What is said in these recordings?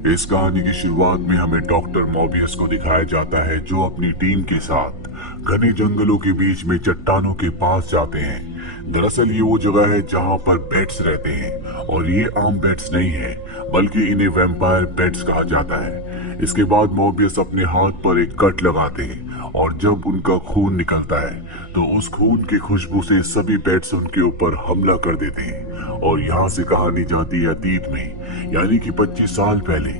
इस कहानी की शुरुआत में हमें डॉक्टर मॉबियस को दिखाया जाता है जो अपनी टीम के साथ घने जंगलों के बीच में चट्टानों के पास जाते हैं। दरअसल ये वो जगह है जहां पर बेट्स रहते हैं और ये आम बेट्स नहीं है बल्कि इन्हें वैम्पायर बेट्स कहा जाता है। इसके बाद मॉबियस अपने हाथ पर एक कट लगाते हैं और जब उनका खून निकलता है तो उस खून की खुशबू से सभी पेट्स उनके ऊपर हमला कर देते हैं। और यहाँ से कहानी जाती है अतीत में, यानी कि 25 साल पहले,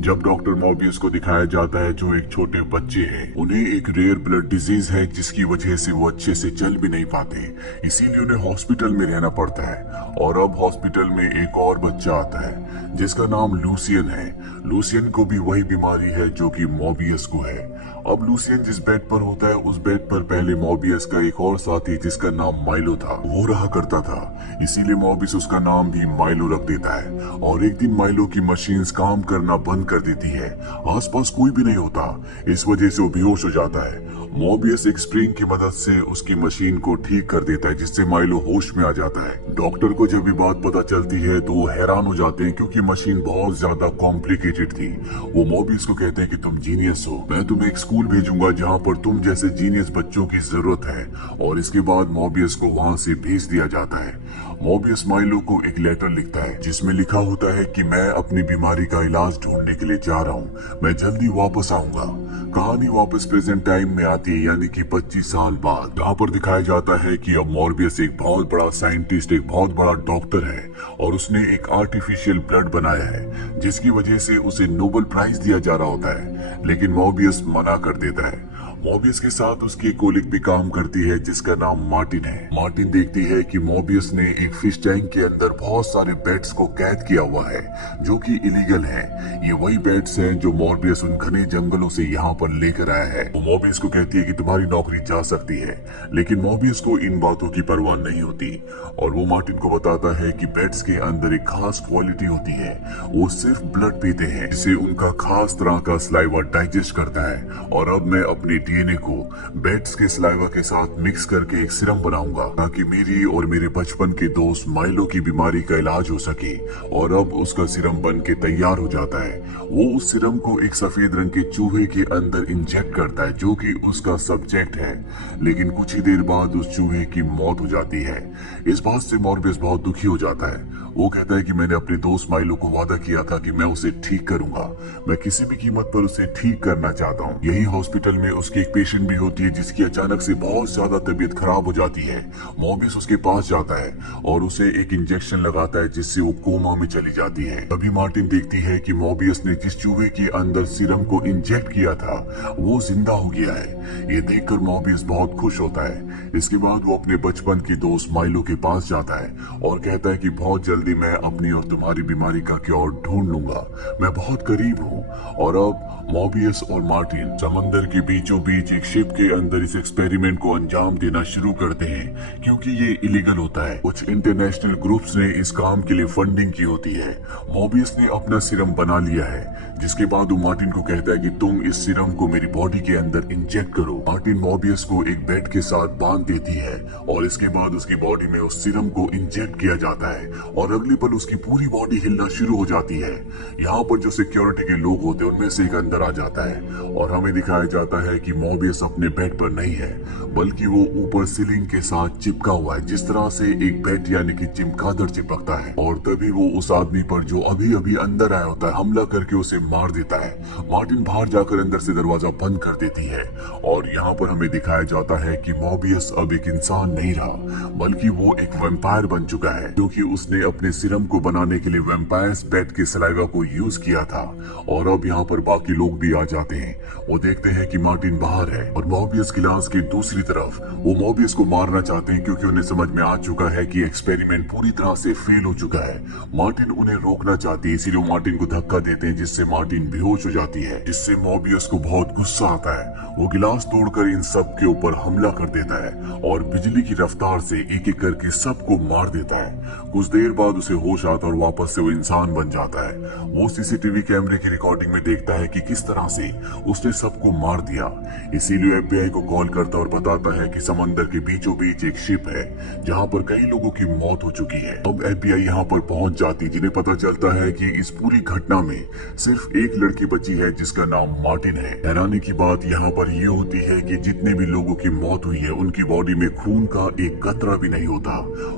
जब डॉक्टर मॉबियस को दिखाया जाता है जो एक छोटे बच्चे हैं। उन्हें एक रेयर ब्लड डिजीज है जिसकी वजह से वो अच्छे से चल भी नहीं पाते, इसीलिए उन्हें हॉस्पिटल में रहना पड़ता है। और अब हॉस्पिटल में एक और बच्चा आता है जिसका नाम लूसियन है। लूसियन को भी वही बीमारी है जो कि मॉबियस को है। अब लूसियन जिस बेड पर होता है उस बेड पर पहले मॉबियस का एक और साथी जिसका नाम माइलो था वो रहा करता था, इसीलिए मॉबियस उसका नाम भी माइलो रख देता है। और एक दिन माइलो की मशीन्स काम करना बंद कर देती है, आसपास कोई भी नहीं होता, इस वजह से वो बेहोश हो जाता है। मॉबियस एक स्प्रिंग की मदद से उसकी मशीन को ठीक कर देता है जिससे माइलो होश में आ जाता है। डॉक्टर को जब ये बात पता चलती है तो वो हैरान हो जाते हैं क्योंकि मशीन बहुत ज्यादा कॉम्प्लिकेटेड थी। वो मॉबियस को कहते हैं कि तुम जीनियस हो, मैं तुम्हें एक स्कूल भेजूंगा जहाँ पर तुम जैसे जीनियस बच्चों की जरूरत है। और इसके बाद मॉबियस को वहाँ से भेज दिया जाता है। मॉबियस माइलो को एक लेटर लिखता है जिसमें लिखा होता है कि मैं अपनी बीमारी का इलाज ढूंढने के लिए जा रहा हूँ, मैं जल्दी वापस आऊंगा। कहानी वापस प्रेजेंट टाइम में आती है, यानी कि 25 साल बाद, जहाँ पर दिखाया जाता है कि अब मॉर्बियस एक बहुत बड़ा साइंटिस्ट, एक बहुत बड़ा डॉक्टर है और उसने एक आर्टिफिशियल ब्लड बनाया है जिसकी वजह से उसे नोबेल प्राइज दिया जा रहा होता है। लेकिन मॉर्बियस मना कर देता है। मॉबियस के साथ उसकी एक कोलिग भी काम करती है जिसका नाम मार्टिन है। मार्टिन देखती है कि मॉबियस ने एक फिश टैंक के अंदर बहुत सारे बेट्स को कैद किया हुआ है जो कि इलीगल है। ये वही बेट्स हैं जो मॉर्बियस उन घने जंगलों से यहाँ पर लेकर आया है। वो मॉबियस को कहती है कि तुम्हारी नौकरी जा सकती है, लेकिन मॉबियस को इन बातों की परवाह नहीं होती और वो मार्टिन को बताता है कि बेट्स के अंदर एक खास क्वालिटी होती है, वो सिर्फ ब्लड पीते हैं जिसे उनका खास तरह का स्लाइवा डाइजेस्ट करता है। और अब मैं अपनी डीएनए को बेट्स के स्लाइवा के साथ मिक्स करके एक सिरम बनाऊंगा ताकि मेरी और मेरे बचपन के दोस्त माइलो की बीमारी का इलाज हो सके। और अब उसका सिरम बन के तैयार हो जाता है। वो उस सिरम को एक सफेद रंग के चूहे के अंदर इंजेक्ट करता है जो कि उसका सब्जेक्ट है, लेकिन कुछ ही देर बाद उस चूहे की मौत हो जाती है। इस बात से मॉर्बियस बहुत दुखी हो जाता है। वो कहता है कि मैंने अपने दोस्त माइलो को वादा किया था कि मैं उसे ठीक करूंगा, मैं किसी भी कीमत पर उसे ठीक करना चाहता हूँ। यही हॉस्पिटल में उसकी एक पेशेंट भी होती है जिसकी अचानक से बहुत ज्यादा तबीयत खराब हो जाती है। मॉबियस उसके पास जाता है और उसे एक इंजेक्शन लगाता है जिससे वो कोमा में चली जाती है। तभी मार्टिन देखती है कि मॉबियस ने जिस चूहे के अंदर सीरम को इंजेक्ट किया था वो जिंदा हो गया है। ये देखकर मॉबियस बहुत खुश होता है। इसके बाद वो अपने बचपन के दोस्त माइलो के पास जाता है और कहता है कि बहुत जल्दी मैं अपनी और तुम्हारी बीमारी का क्योर ढूंढ लूंगा, मैं बहुत करीब हूँ। और अब मॉबियस और मार्टिन समंदर के बीचों बीच एक शिप के अंदर इस एक्सपेरिमेंट को अंजाम देना शुरू करते हैं क्योंकि ये इलीगल होता है। कुछ इंटरनेशनल ग्रुप्स ने इस काम के लिए फंडिंग की होती है। मॉबियस ने अपना सिरम बना लिया है जिसके बाद वो मार्टिन को कहता है कि तुम इस सिरम को मेरी बॉडी के अंदर इंजेक्ट करो। मार्टिन मॉबियस को एक बेड के साथ बांध देती है और इसके बाद उसकी बॉडी में उस सिरम को इंजेक्ट किया जाता है और अगले पल उसकी पूरी बॉडी हिलना शुरू हो जाती है। यहाँ पर जो सिक्योरिटी के लोग होते हैं उनमें से एक अंदर आ जाता है और हमें दिखाया जाता है कि मॉबियस अपने बेड पर नहीं है बल्कि वो ऊपर सीलिंग के साथ चिपका हुआ है, जिस तरह से एक बेड यानी कि चिमगादड़ चिपकता है। और तभी वो उस आदमी पर जो अभी अभी अंदर आया होता है हमला करके उसे मार देता है। मार्टिन बाहर जाकर अंदर से दरवाजा बंद कर देती है और यहाँ पर हमें दिखाया जाता है कि मॉबियस अब एक इंसान नहीं रहा बल्कि वो एक वैम्पायर बन चुका है क्योंकि उसने अपने सिरम को बनाने के लिए वैम्पायर्स बेट के सलाइवा को यूज किया था। और अब यहाँ पर बाकी लोग भी आ जाते हैं। वो देखते हैं कि मार्टिन बाहर है और मॉबियस गिलास की दूसरी तरफ वो मॉबियस को मारना चाहते हैं क्योंकि उन्हें समझ में आ चुका है कि एक्सपेरिमेंट पूरी तरह से फेल हो चुका है। मार्टिन उन्हें रोकना चाहती है, इसीलिए वो मार्टिन को धक्का देते हैं जिससे मार्टिन बेहोश हो जाती है, जिससे मॉबियस को बहुत गुस्सा आता है। वो गिलास तोड़कर इन सब के ऊपर हमला कर देता है और बिजली की रफ्तार से एक एक करके सबको मार देता है। कुछ देर बाद उसे होश आता है और वापस से वो इंसान बन जाता है। वो सीसीटीवी कैमरे की रिकॉर्डिंग में देखता है कि किस तरह से उसने सबको मार दिया। इसीलिए एफबीआई को कॉल करता और बताता है कि समंदर के बीचों बीच एक शिप है जहां पर कई लोगों की मौत हो चुकी है। अब एफबीआई यहां पर पहुंच जाती, जिन्हें पता चलता है कि इस पूरी घटना में सिर्फ एक लड़की बची है जिसका नाम मार्टिन है। हैरानी की बात यहाँ पर यह होती है कि जितने भी लोगों की मौत हुई है उनकी बॉडी में खून का एक कतरा भी नहीं होता।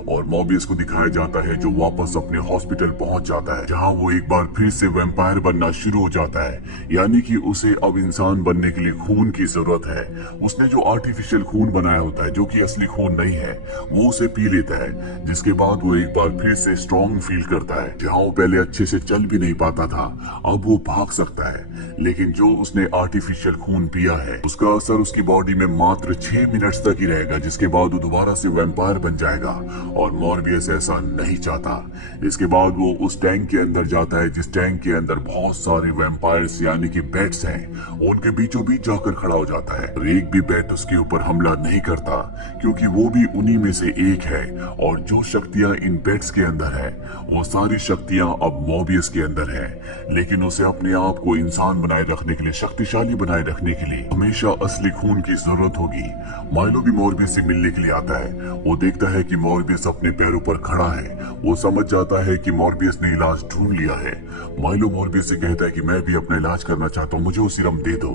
और मॉबियस को दिखाया जाता है जो वापस अपने हॉस्पिटल पहुंच जाता है, जहां वो एक बार फिर से वैम्पायर बनना शुरू हो जाता है, यानी कि उसे अब इंसान बनने के लिए खून की जरूरत है। उसने जो आर्टिफिशियल खून बनाया होता है, जो कि असली खून नहीं है, वो उसे पी लेता है, जिसके बाद वो एक बार फिर से स्ट्रॉन्ग फील करता है। जहां वो पहले अच्छे से चल भी नहीं पाता था, अब वो भाग सकता है। लेकिन जो उसने आर्टिफिशियल खून पिया है उसका असर उसकी बॉडी में मात्र 6 मिनट्स तक ही रहेगा, जिसके बाद वो दोबारा से वैम्पायर बन जाएगा। और मॉर्बियस ऐसा नहीं चाहता। इसके बाद वो उस टैंक के अंदर जाता है जिस टैंक के अंदर बहुत सारे वैम्पायर्स यानी कि बैट्स हैं। उनके बीचों बीच जाकर खड़ा हो जाता है और एक भी बैट उसके ऊपर हमला नहीं करता, क्योंकि वो भी उन्हीं में से एक है। और जो शक्तियां इन बैट्स के अंदर है वो सारी शक्तियां अब मॉर्बियस के अंदर है। लेकिन उसे अपने आप को इंसान बनाए रखने के लिए, शक्तिशाली बनाए रखने के लिए हमेशा असली खून की जरूरत होगी। माइलो भी मॉर्बियस से मिलने के लिए आता है। वो देखता है कि मॉर्बियस अपने पैरों पर खड़ा है। वो समझ जाता है कि मॉर्बियस ने इलाज ढूंढ लिया है। माइलो मॉर्बियस से कहता है कि मैं भी अपना इलाज करना चाहता हूँ, मुझे वो सीरम दे दो।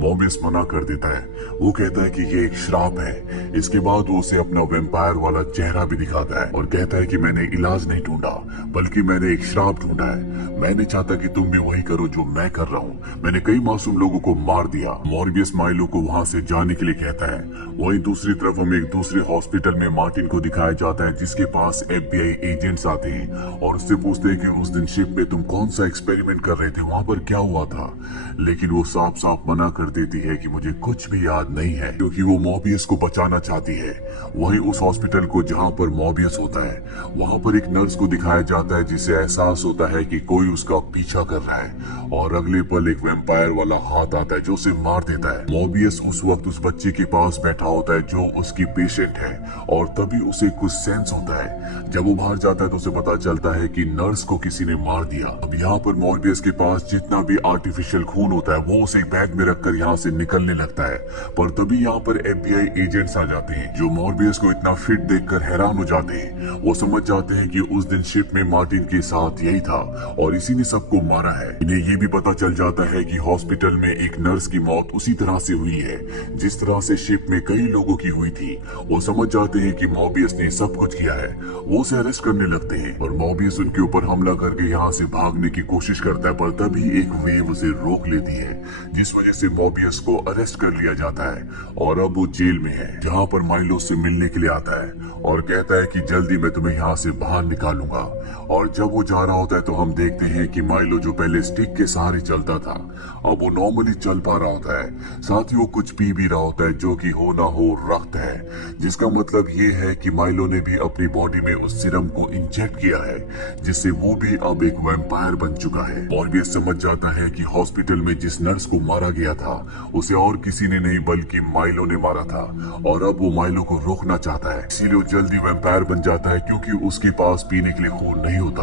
मॉर्बियस मना कर देता है। वो कहता है कि ये एक श्राप है। इसके बाद वो उसे अपना वैम्पायर वाला चेहरा भी दिखाता है और कहता है कि मैंने इलाज नहीं ढूंढा, बल्कि मैंने एक श्राप ढूंढा है। मैं नहीं चाहता कि तुम भी वही करो जो मैं कर रहा हूँ। मैंने कई मासूम लोगों को मार दिया। मॉर्बियस माइलो को वहां से जाने के लिए कहता है। वहीं दूसरी तरफ हमें एक दूसरे हॉस्पिटल में मार्टिन को दिखाया जाता है, जिसके पास एफबीआई एजेंट्स आते हैं और उससे पूछते हैं कि उस दिन शिप में तुम कौन सा एक्सपेरिमेंट कर रहे थे, वहां पर क्या हुआ था। लेकिन वो साफ साफ मना कर देती है कि मुझे कुछ भी याद नहीं है, क्योंकि वो मॉर्बियस को बचाना चाहती है। वहीं उस हॉस्पिटल को जहां पर मॉर्बियस होता है, वहां पर एक नर्स को दिखाया जाता है जिसे एहसास होता है कि कोई उसका पीछा कर रहा है। और अगले पल एक वैम्पायर वाला हाथ आता है जो उसे मार देता है। मॉर्बियस उस वक्त उस बच्चे के पास बैठा होता है जो उसकी पेशेंट है, और तभी उसे कुछ सेंस होता है। जब वो बाहर जाता है तो उसे पता चलता है कि नर्स को किसी ने मार दिया। अब यहाँ पर मॉर्बियस के पास जितना भी आर्टिफिशियल खून होता है वो उसे बैग में रखकर यहाँ से निकलने लगता है। पर तभी यहाँ पर एफबीआई एजेंट्स आ जाते हैं जो मॉर्बियस को इतना फिट देखकर हैरान हो जाते हैं। वो समझ जाते हैं कि उस दिन शिप में मार्टिन के साथ यही था और इसी ने सबको मारा है। इन्हें ये भी पता चल जाता है कि हॉस्पिटल में एक नर्स की मौत उसी तरह से हुई है जिस तरह से शिप में कई लोगों की हुई थी। वो समझ जाते हैं कि मॉर्बियस ने सब कुछ किया है। वो उसे अरेस्ट करने लगते हैं और मॉर्बियस उनके ऊपर हमला करके यहाँ से भागने की कोशिश करता है, पर तभी एक वेव उसे रोक लेती है, जिस वजह से मॉर्बियस को अरेस्ट कर लिया जाता है। और अब वो जेल में है, जहाँ पर माइलो से मिलने के लिए आता है और कहता है कि जल्दी मैं तुम्हें यहाँ से बाहर निकालूंगा। और जब वो जा रहा होता है तो हम देखते हैं कि माइलो जो पहले स्टिक के सहारे चलता था, अब वो नॉर्मली चल पा रहा होता है। साथ ही वो कुछ पी भी रहा होता है जो कि हो ना हो रक्त है, जिसका मतलब ये है कि माइलो ने भी अपनी बॉडी में उस सीरम को इंजेक्ट किया है, जिससे वो भी अब एक वैम्पायर बन चुका है। मॉर्बियस समझ जाता है कि हॉस्पिटल में जिस नर्स को मारा गया था उसे और किसी ने नहीं बल्कि माइलो ने मारा था, और अब वो माइलो को रोकना चाहता है। इसीलिए वो जल्दी वैम्पायर बन जाता है, क्योंकि उसके पास पीने के लिए खून नहीं होता,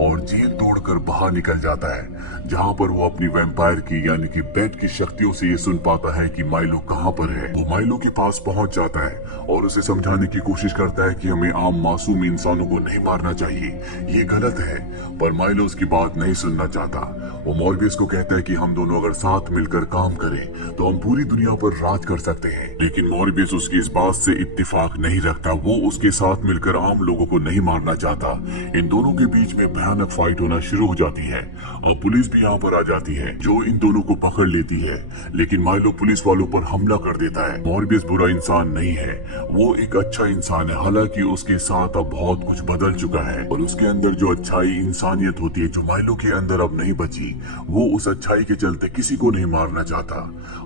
और जेल तोड़कर बाहर निकल जाता है, जहाँ पर वो अपनी वैम्पायर की यानी कि बैट की शक्तियों से ये सुन पाता है कि माइलो कहाँ पर है। वो माइलो के पास पहुंच जाता है और उसे समझाने की कोशिश करता है कि हमें आम मासूम इंसानों को नहीं मारना चाहिए, ये गलत है। पर माइलो उसकी बात नहीं सुनना चाहता। वो मॉर्बियस को कहता है कि हम दोनों अगर साथ मिलकर काम करें तो हम पूरी दुनिया पर राज कर सकते हैं। लेकिन मॉर्बियस उसकी इस बात से इत्तेफाक नहीं रखता। वो उसके साथ मिलकर आम लोगों को नहीं मारना चाहता। इन दोनों के बीच में भयानक फाइट होना शुरू हो जाती है। अब पुलिस भी यहाँ पर आ जाती है जो इन दोनों को पकड़ लेती है, लेकिन माइलो पुलिस वालों पर हमला कर देता है। मॉर्बियस बुरा इंसान नहीं है, वो एक अच्छा इंसान है। हालांकि उसके साथ अब बहुत कुछ बदल चुका है और उसके अंदर जो अच्छाई इंसानियत होती है जो माइलो के अंदर अब नहीं बची, वो उस अच्छाई के चलते किसी को नहीं मारना चाहता।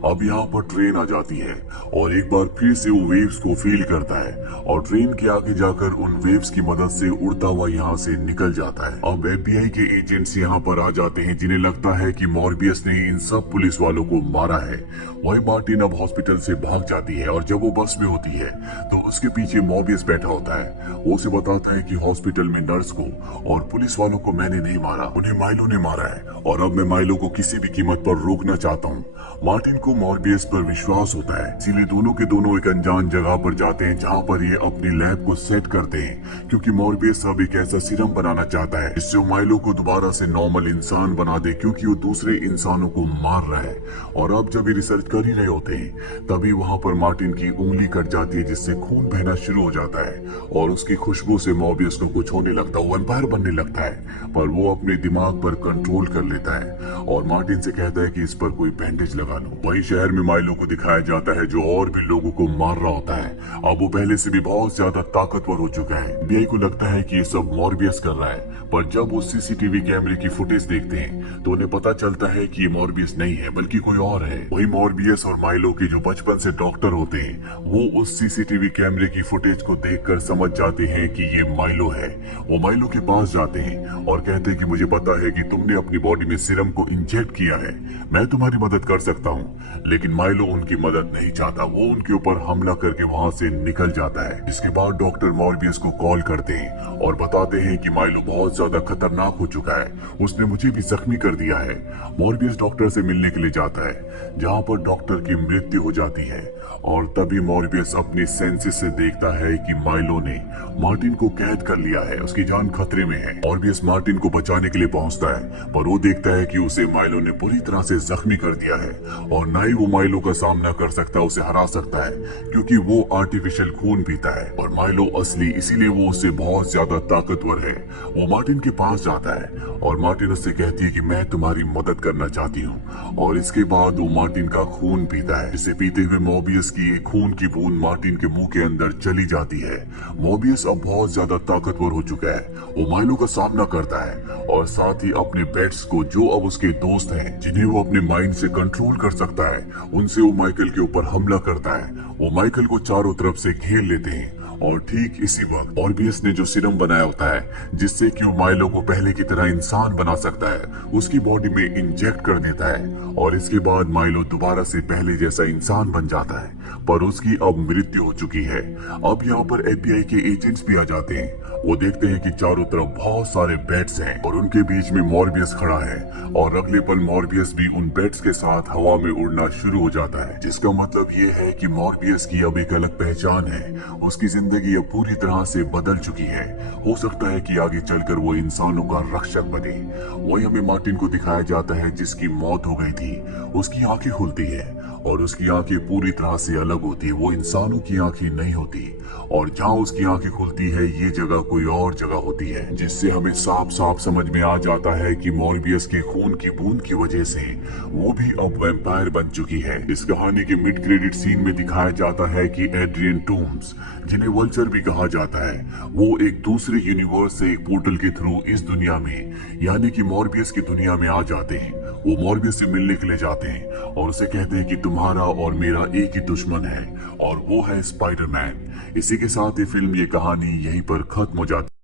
अब यहाँ पर ट्रेन आ जाती है और एक बार फिर से वो वेव्स को फील करता है और ट्रेन के आगे जाकर उन वेव्स की मदद से उड़ता हुआ यहाँ से निकल जाता है। अब एफबीआई के एजेंट्स यहाँ पर आ जाते हैं जिन्हें लगता है कि मॉर्बियस ने इन सब पुलिस वालों को मारा है। वही मार्टिन अब हॉस्पिटल से भाग जाती है और जब वो बस में होती है तो उसके पीछे मॉर्बियस बैठा होता है। वो उसे बताता है कि हॉस्पिटल में नर्स को और पुलिस वालों को मैंने नहीं मारा, उन्हें माइलो ने मारा है और अब मैं माइलो को किसी भी कीमत पर रोकना चाहता हूँ। मार्टिन को मॉर्बियस पर विश्वास होता है, इसीलिए दोनों के दोनों एक अनजान जगह पर जाते हैं जहाँ पर ये अपनी लैब को सेट करते हैं, क्योंकि मॉर्बियस अब एक ऐसा सीरम बनाना चाहता है जिससे वो माइलो को दोबारा से नॉर्मल इंसान बना दे, क्योंकि वो दूसरे इंसानों को मार रहा है। और अब जब ये रिसर्च कर ही रहे होते हैं तभी वहाँ पर मार्टिन की उंगली कट जाती है, जिससे खून बहना शुरू हो जाता है और उसकी खुशबू से मॉर्बियस को कुछ होने लगता है, वो वैम्पायर बनने लगता है। पर वो अपने दिमाग पर कंट्रोल कर लेता है और मार्टिन से कहता है कि इस पर कोई बैंडेज लगा लो। वही शहर में माइलो को दिखाया जाता है जो और भी लोगों को मार रहा होता है। अब वो पहले से भी बहुत ज्यादा ताकतवर हो चुका है। FBI को लगता है कि ये सब मॉर्बियस कर रहा है, पर जब वो CCTV कैमरे की फुटेज देखते हैं तो उन्हें पता चलता है कि ये मॉर्बियस नहीं है बल्कि कोई और है। वही मॉर्बियस और माइलो के जो बचपन से डॉक्टर होते हैं वो उस CCTV कैमरे की फुटेज को देखकर समझ जाते हैं कि ये माइलो है। वो माइलो के पास जाते हैं और कहते हैं कि मुझे पता है कि तुमने अपनी बॉडी में सीरम को इंजेक्ट किया है, मैं तुम्हारी मदद कर सकता हूँ। लेकिन माइलो उनकी मदद नहीं चाहता, वो उनके ऊपर हमला करके वहाँ से निकल जाता है। इसके बाद डॉक्टर मॉर्बियस को कॉल करते हैं और बताते हैं कि माइलो बहुत ज्यादा खतरनाक हो चुका है, उसने मुझे भी जख्मी कर दिया है। मॉर्बियस डॉक्टर से मिलने के लिए जाता है जहाँ पर डॉक्टर की मृत्यु हो जाती है और तभी मॉर्बियस अपनी सेंसेस से देखता है कि माइलो ने मार्टिन को कैद कर लिया है, उसकी जान खतरे में है। मॉर्बियस मार्टिन को बचाने के लिए पहुंचता है पर वो देखता है कि उसे माइलो ने बुरी तरह से जख्मी कर दिया है और ना ही वो माइलो का सामना कर सकता, उसे हरा सकता है, क्योंकि वो आर्टिफिशियल खून पीता है और माइलो असली, इसीलिए वो उससे बहुत ज्यादा ताकतवर है। वो मार्टिन के पास जाता है और मार्टिन उससे कहती है कि मैं तुम्हारी मदद करना चाहती हूँ और इसके बाद वो मार्टिन का खून पीता है। इसे पीते हुए मॉर्बियस की खून की बूंद मार्टिन के मुंह के अंदर चली जाती है। मॉर्बियस अब बहुत ज्यादा ताकतवर हो चुका है, वो माइलो का सामना करता है और साथ ही अपने पेट्स को, जो अब उसके दोस्त हैं, जिन्हें वो अपने माइंड से कंट्रोल कर सकता है, उनसे वो माइकल के ऊपर हमला करता है। वो माइकल को चारों तरफ से घेर लेते हैं और ठीक इसी वक्त मॉर्बियस ने जो सीरम बनाया होता है जिससे कि वो माइलो को पहले की तरह इंसान बना सकता है, उसकी बॉडी में इंजेक्ट कर देता है और इसके बाद माइलो दोबारा से पहले जैसा इंसान बन जाता है, पर उसकी अब मृत्यु हो चुकी है। अब यहाँ पर FBI के एजेंट्स भी आ जाते हैं। वो देखते हैं कि चारों तरफ बहुत सारे बेड्स हैं और उनके बीच में मॉर्बियस खड़ा है और अगले पल मॉर्बियस भी उन बेड्स के साथ हवा में उड़ना शुरू हो जाता है, जिसका मतलब ये है कि मॉर्बियस की अब एक अलग पहचान है, उसकी जिंदगी अब पूरी तरह से बदल चुकी है। हो सकता है कि आगे चलकर वो इंसानों का रक्षक बने। वही हमें मार्टिन को दिखाया जाता है जिसकी मौत हो गई थी, उसकी आंखें खुलती है और उसकी आंखें पूरी तरह से अलग होती है, वो इंसानों की आंखें नहीं होती और जहाँ उसकी आंखें खुलती है ये जगह कोई और जगह होती है, जिससे हमें साफ साफ समझ में आ जाता है कि मॉर्बियस के खून की बूंद की वजह से वो भी अब वैम्पायर बन चुकी है। इस कहानी के मिड क्रेडिट सीन में दिखाया जाता है कि एड्रियन टूम्स, जिन्हें वल्चर भी कहा जाता है, वो एक दूसरे यूनिवर्स से एक पोर्टल के थ्रू इस दुनिया में यानी कि मॉर्बियस की दुनिया में आ जाते हैं। वो मॉर्बियस से मिलने के लिए जाते हैं और उसे कहते हैं कि तुम्हारा और मेरा एक ही दुश्मन है और वो है स्पाइडरमैन। इसी के साथ ये फिल्म, ये कहानी यहीं पर खत्म हो जाती है।